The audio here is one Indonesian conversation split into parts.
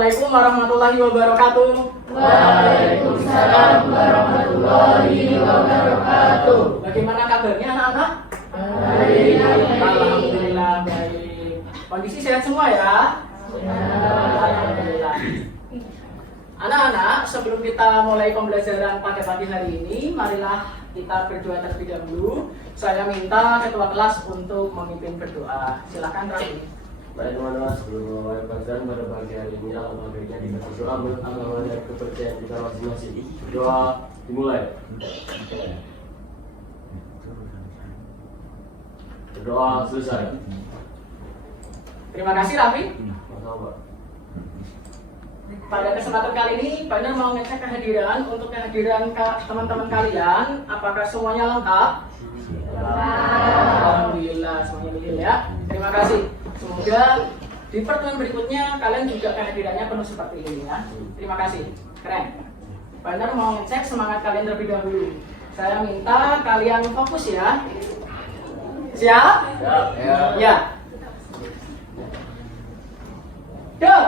Assalamualaikum warahmatullahi wabarakatuh. Waalaikumsalam warahmatullahi wabarakatuh. Bagaimana kabarnya anak-anak? Baik. Alhamdulillah baik. Kondisi sehat semua ya? Alhamdulillah. Anak-anak, sebelum kita mulai pembelajaran pada pagi hari ini, marilah kita berdoa terlebih dahulu. Saya minta ketua kelas untuk memimpin berdoa. Silakan Raffi. Baik teman-teman, sebelum memulai pelajaran pada pagi hari ini, alangkah baiknya kita berdoa menurut agama dan kepercayaan kita masing-masing. Doa dimulai. Berdoa selesai. Terima kasih Raffi. Sama-sama. Pada kesempatan kali ini, Pak Iner mau ngecek kehadiran untuk kehadiran teman-teman kalian. Apakah semuanya lengkap? Alhamdulillah, semuanya nihil ya. Terima kasih. Semoga di pertemuan berikutnya kalian juga kehadirannya penuh seperti ini ya. Terima kasih. Keren. Pak Iner mau ngecek semangat kalian terlebih dahulu. Saya minta kalian fokus ya. Siap? Ya. Dor.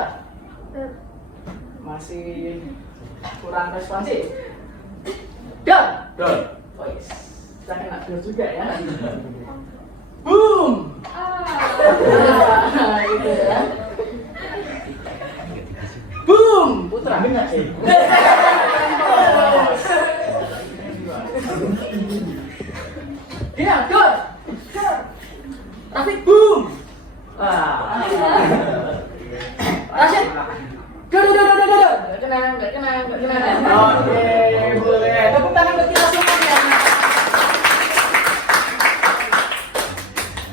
Masih kurang responsif. Dor. Dor. Oh yes. Kita kena dor juga ya. Boom. Itu ya. Boom. Putra. Dia dor. Rafiq boom. Rashid. Dor. Gak kena. Oke, boleh. Tepuk tangan buat kita semua ya.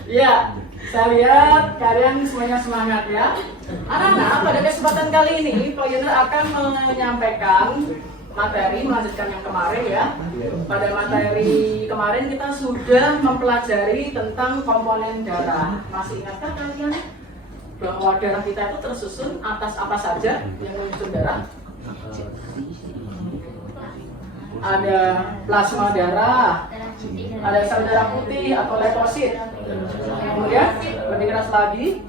Iya, saya lihat kalian semuanya semangat ya. Anak-anak, pada kesempatan kali ini Pak Yunus akan menyampaikan materi melanjutkan yang kemarin ya. Pada materi kemarin kita sudah mempelajari tentang komponen darah. Masih ingatkah kalian bahwa darah kita itu tersusun atas apa saja yang menyusun darah? Ada plasma darah, ada sel darah putih atau leukosit. Kemudian lebih keras lagi,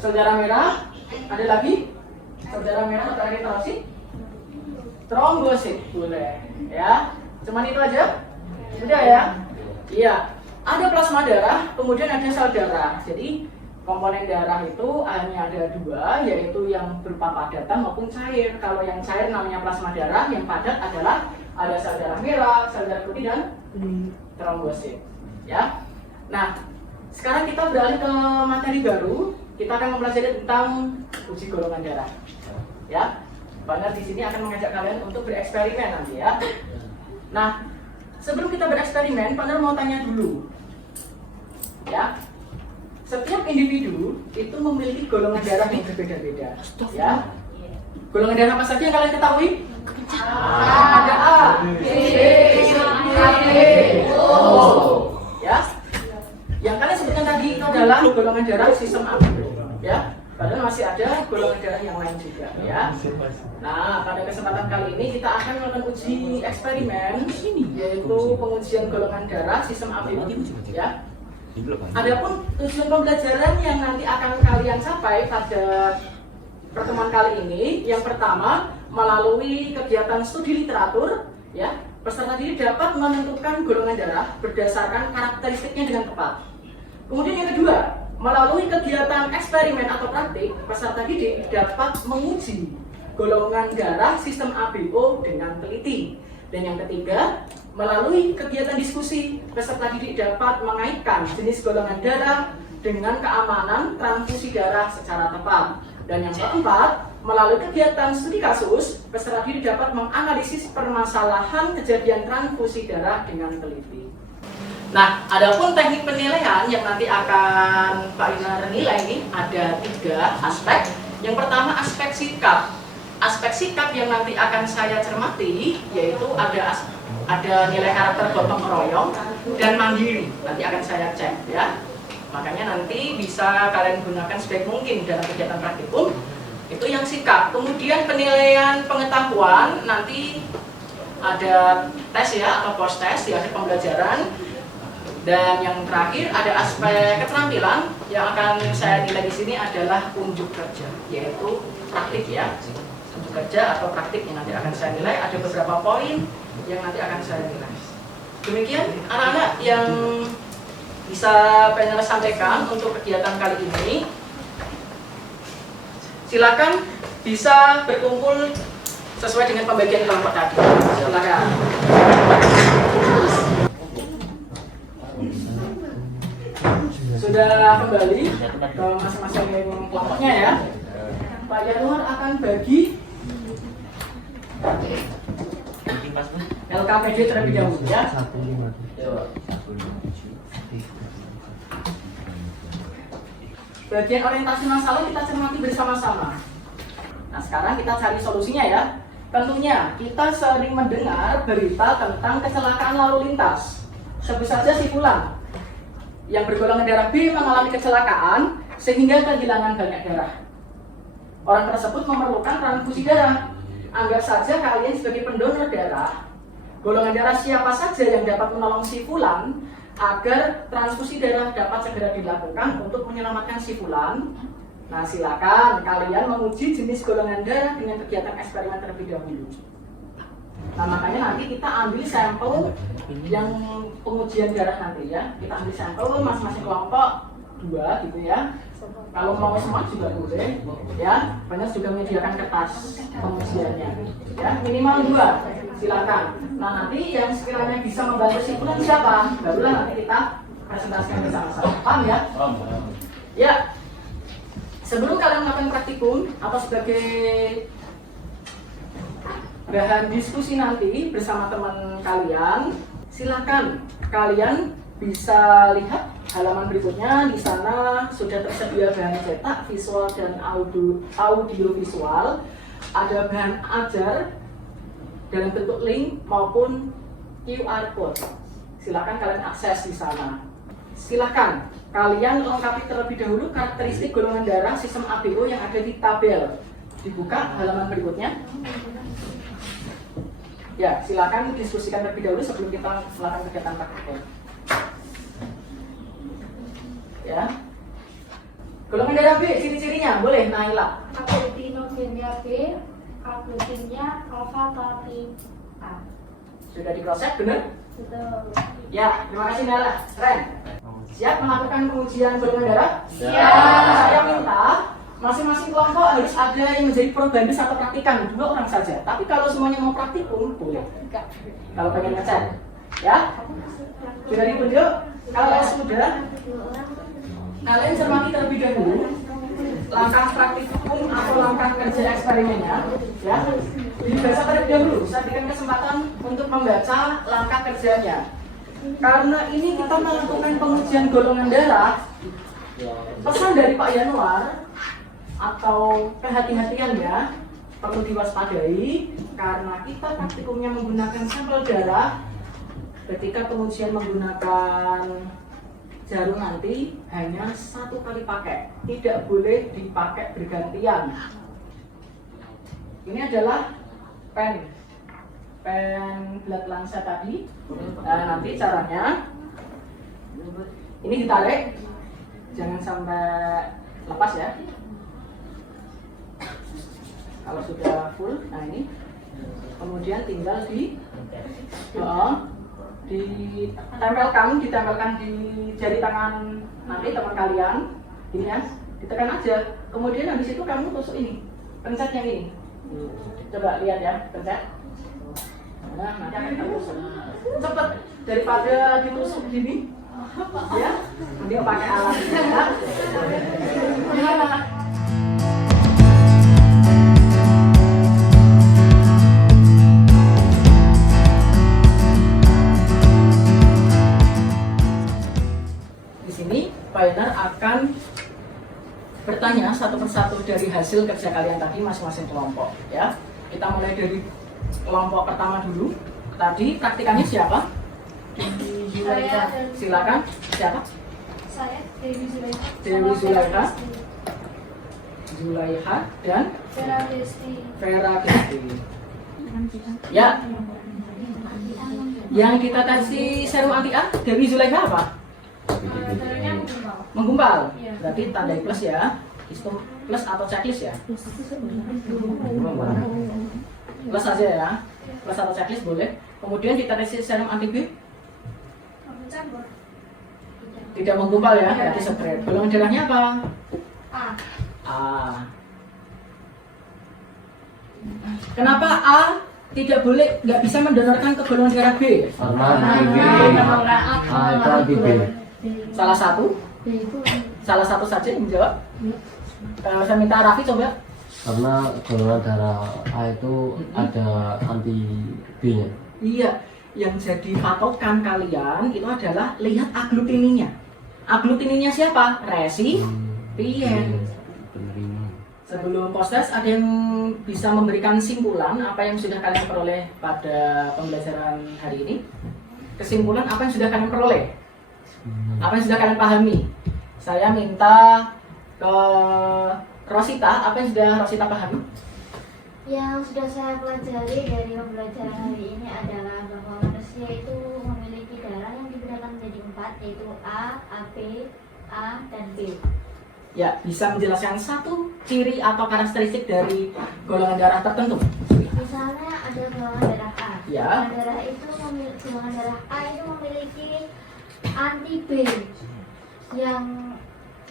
sel darah merah, ada lagi sel darah merah atau eritrosit, trombosit, boleh ya. Cuman itu aja? Sudah ya? Iya. Ada plasma darah, kemudian ada sel darah. Jadi komponen darah itu hanya ada dua, yaitu yang berupa padatan maupun cair. Kalau yang cair namanya plasma darah, yang padat adalah ada sel darah merah, sel darah putih dan trombosit. Ya. Nah, sekarang kita beralih ke materi baru. Kita akan mempelajari tentang uji golongan darah. Ya. Pak di sini akan mengajak kalian untuk bereksperimen nanti ya. Nah, sebelum kita bereksperimen, Pak mau tanya dulu. Ya. Setiap individu itu memiliki golongan darah yang berbeda-beda. Ya. Golongan darah apa saja yang kalian ketahui? Ada A, B, C, D, O. Ya. Yang kalian sebutkan tadi itu adalah golongan darah sistem AB. Ya. Padahal masih ada golongan darah yang lain juga. Ya. Nah, pada kesempatan kali ini kita akan melakukan uji eksperimen, yaitu pengujian golongan darah sistem AB. Ya. Adapun tujuan pembelajaran yang nanti akan kalian capai pada pertemuan kali ini, yang pertama melalui kegiatan studi literatur, ya, peserta didik dapat menentukan golongan darah berdasarkan karakteristiknya dengan tepat. Kemudian yang kedua, melalui kegiatan eksperimen atau praktik, peserta didik dapat menguji golongan darah sistem ABO dengan teliti. Dan yang ketiga, melalui kegiatan diskusi, peserta didik dapat mengaitkan jenis golongan darah dengan keamanan transfusi darah secara tepat. Dan yang keempat, melalui kegiatan studi kasus, peserta didik dapat menganalisis permasalahan kejadian transfusi darah dengan teliti. Nah, adapun teknik penilaian yang nanti akan Pak Ina nilai ada 3 aspek. Yang pertama aspek sikap. Aspek sikap yang nanti akan saya cermati yaitu ada nilai karakter gotong royong dan mandiri. Nanti akan saya cek ya. Makanya nanti bisa kalian gunakan sebaik mungkin dalam kegiatan praktikum. Itu yang sikap. Kemudian penilaian pengetahuan nanti ada tes ya atau post tes di akhir pembelajaran. Dan yang terakhir ada aspek keterampilan yang akan saya nilai di sini adalah unjuk kerja, yaitu praktik ya. Unjuk kerja atau praktik yang nanti akan saya nilai, ada beberapa poin yang nanti akan saya nilai. Demikian anak-anak yang bisa panel sampaikan untuk kegiatan kali ini. Silakan bisa berkumpul sesuai dengan pembagian kelompok tadi. Silakan. Sudah kembali ke masing-masing kelompoknya ya. Pak Januar akan bagi LKPD terlebih dahulu ya. Bagian orientasi masalah kita cermati bersama-sama. Nah sekarang kita cari solusinya ya. Tentunya kita sering mendengar berita tentang kecelakaan lalu lintas. Sebut saja si Fulan yang bergolongan darah B mengalami kecelakaan sehingga kehilangan banyak darah. Orang tersebut memerlukan transfusi darah. Anggap saja kalian sebagai pendonor darah. Golongan darah siapa saja yang dapat menolong si Fulan agar transfusi darah dapat segera dilakukan untuk menyelamatkan si Fulan. Nah silakan kalian menguji jenis golongan darah dengan kegiatan eksperimen terlebih dahulu. Nah makanya nanti kita ambil sampel yang pengujian darah nanti ya. Kita ambil sampel masing-masing kelompok 2 gitu ya. Kalau mau semua juga boleh ya. Banyak juga menyediakan kertas pengujiannya ya. Minimal 2 silakan. Nah nanti yang sekiranya bisa membantu simpulan siapa? Barulah nanti kita presentasikan bersama-sama. Paham ya? Ya. Sebelum kalian melakukan praktikum atau sebagai bahan diskusi nanti bersama teman kalian, silakan kalian bisa lihat halaman berikutnya. Di sana sudah tersedia bahan cetak, visual dan audio visual. Ada bahan ajar dalam bentuk link maupun QR code. Silakan kalian akses di sana. Silakan kalian lengkapi terlebih dahulu karakteristik golongan darah sistem ABO yang ada di tabel. Dibuka halaman berikutnya. Ya, silakan diskusikan terlebih dahulu sebelum kita melakukan kegiatan praktik. Ya. Golongan darah B, ciri-cirinya boleh Naila. Aglutinogenia B, aglutinnya alfa tapi A. Sudah di cross check benar? Betul. Ya, terima kasih Naila. Keren. Siap melakukan pengujian golongan darah? Siap. Saya minta masing-masing kelompok harus ada yang menjadi probandis atau praktikan, 2 orang saja. Tapi kalau semuanya mau praktikum, boleh. Kalau pengen ngecek, ya. Sudah ditunjuk? Kalau sudah, kalian cermati terlebih dahulu langkah praktikum atau langkah kerja eksperimennya, ya. Dibaca terlebih dahulu. Saya berikan kesempatan untuk membaca langkah kerjanya. Karena ini kita melakukan pengujian golongan darah, pesan dari Pak Januar atau kehati-hatian ya, perlu diwaspadai karena kita praktikumnya menggunakan sampel darah. Ketika pengujian menggunakan jarum nanti hanya 1 kali pakai, tidak boleh dipakai bergantian. Ini adalah pen blood lansa tadi. Nah, nanti caranya ini ditarik, jangan sampai lepas ya. Kalau sudah full, nah ini kemudian tinggal ditempelkan di jari tangan nanti teman kalian, ini ya, ditekan aja. Kemudian habis itu kamu tusuk ini, pencet yang ini. Coba lihat ya, pencet. Nah, nanti akan tertusuk. Cepet daripada ditusuk gini, ya. Nanti pakai alat ini ya. Gimana? Di sini Pak Yanar akan bertanya satu persatu dari hasil kerja kalian tadi masing-masing kelompok, ya. Kita mulai dari kelompok pertama dulu. Tadi praktikannya siapa? Saya. Silakan. Siapa? Saya Dewi Zulaiha. Dewi Zulaiha. Zulaiha dan Vera Desti. Vera Desti. Ya. Yang kita kasih serum anti A, Dewi Zulaikha apa? Caranya menggumpal. Menggumpal. Iya. Berarti tandai plus ya. Itu plus atau checklist ya? Plus aja ya. Plus atau checklist boleh. Kemudian kita kasih serum anti B, Mencampur. tidak menggumpal ya, berarti spread. Golongan darahnya apa? A. A. Kenapa A tidak boleh, nggak bisa mendonorkan ke golongan darah B? Karena anti-B A itu anti-B. Salah satu? Salah satu saja yang menjawab. Saya minta Raffi coba. Karena golongan darah A itu ada anti-B-nya. Iya, yang jadi patokan kalian itu adalah lihat aglutininya. Aglutininya siapa? Resipien. Penerima. Sebelum proses ada yang bisa memberikan simpulan apa yang sudah kalian peroleh pada pembelajaran hari ini? Kesimpulan apa yang sudah kalian peroleh? Apa yang sudah kalian pahami? Saya minta ke Rosita, apa yang sudah Rosita pahami? Yang sudah saya pelajari dari pembelajaran hari ini adalah bahwa manusia itu memiliki darah yang dibedakan menjadi 4, yaitu A, AB, A, dan B. Ya, bisa menjelaskan satu ciri atau karakteristik dari golongan darah tertentu. Misalnya ada golongan darah A. Ya. Golongan darah A itu memiliki anti B yang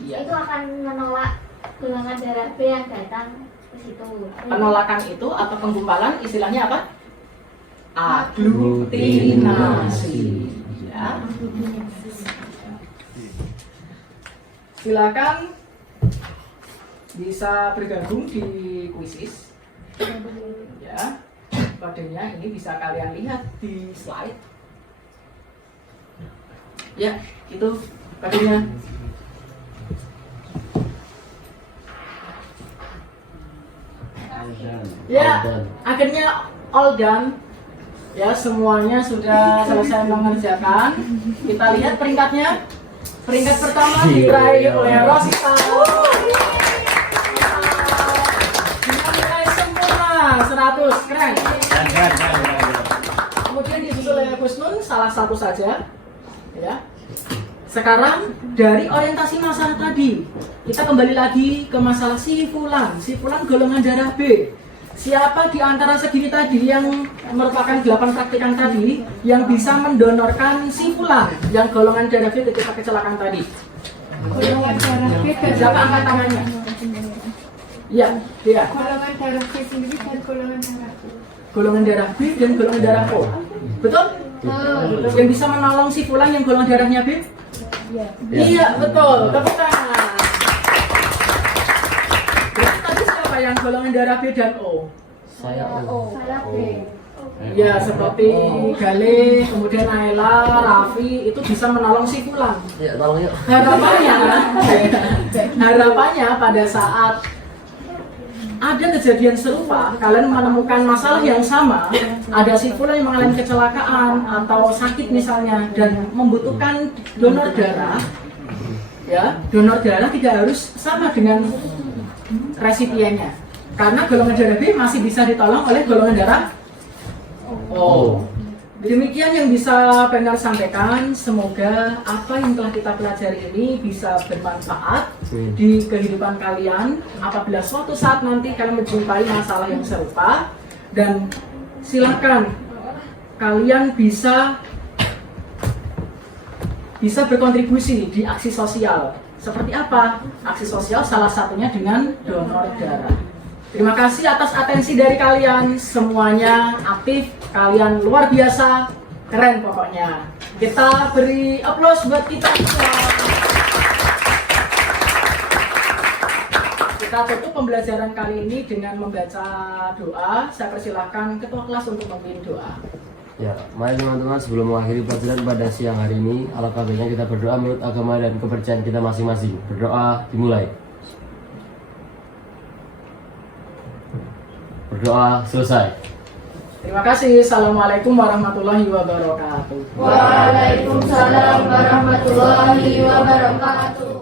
Ya. itu akan menolak golongan darah B yang datang ke situ. Penolakan itu atau penggumpalan istilahnya apa? Aglutinasi. Ya. Silakan bisa bergabung di kuisis. Ya. Kodenya ini bisa kalian lihat di slide. Ya, itu kodenya. Ya, akhirnya all done. Ya, semuanya sudah selesai mengerjakan. Kita lihat peringkatnya. Peringkat pertama diraih oleh Rosita. Dengan nilai sempurna 100, keren. Kemudian disusul oleh Gusnun, salah satu saja. Ya. Sekarang dari orientasi masalah tadi, kita kembali lagi ke masalah si fulan golongan darah B. Siapa di antara segini tadi yang merupakan 8 praktikan tadi yang bisa mendonorkan si fulan yang golongan darah B ketika kecelakaan tadi? Golongan darah B dan Siapa angkat tangannya? Iya, dia. golongan darah B sendiri dan golongan darah O. Golongan darah B dan golongan darah O. Betul? Yang bisa menolong si fulan yang golongan darahnya B? Iya, betul. Tepuk tangan. Berarti tadi siapa yang golongan darah B dan O? Saya O. Saya B. Ya, seperti Gale, kemudian Naila, Raffi itu bisa menolong si fulan. Ya, tolong yuk. Harapannya pada saat ada kejadian serupa, kalian menemukan masalah yang sama, ada si fulan yang mengalami kecelakaan atau sakit misalnya dan membutuhkan donor darah. Ya, donor darah tidak harus sama dengan resipiennya. Karena golongan darah B masih bisa ditolong oleh golongan darah O. Demikian yang bisa Benar sampaikan. Semoga apa yang telah kita pelajari ini bisa bermanfaat di kehidupan kalian apabila suatu saat nanti kalian menjumpai masalah yang serupa, dan silakan kalian bisa berkontribusi di aksi sosial. Seperti apa? Aksi sosial salah satunya dengan donor darah. Terima kasih atas atensi dari kalian, semuanya aktif, kalian luar biasa, keren pokoknya. Kita beri aplaus buat kita semua. Kita tutup pembelajaran kali ini dengan membaca doa. Saya persilahkan ketua kelas untuk memimpin doa. Ya, mari teman-teman, sebelum mengakhiri pelajaran pada siang hari ini, alangkah baiknya kita berdoa menurut agama dan kepercayaan kita masing-masing. Berdoa dimulai. Berdoa selesai. Terima kasih. Assalamualaikum warahmatullahi wabarakatuh. Waalaikumsalam warahmatullahi wabarakatuh.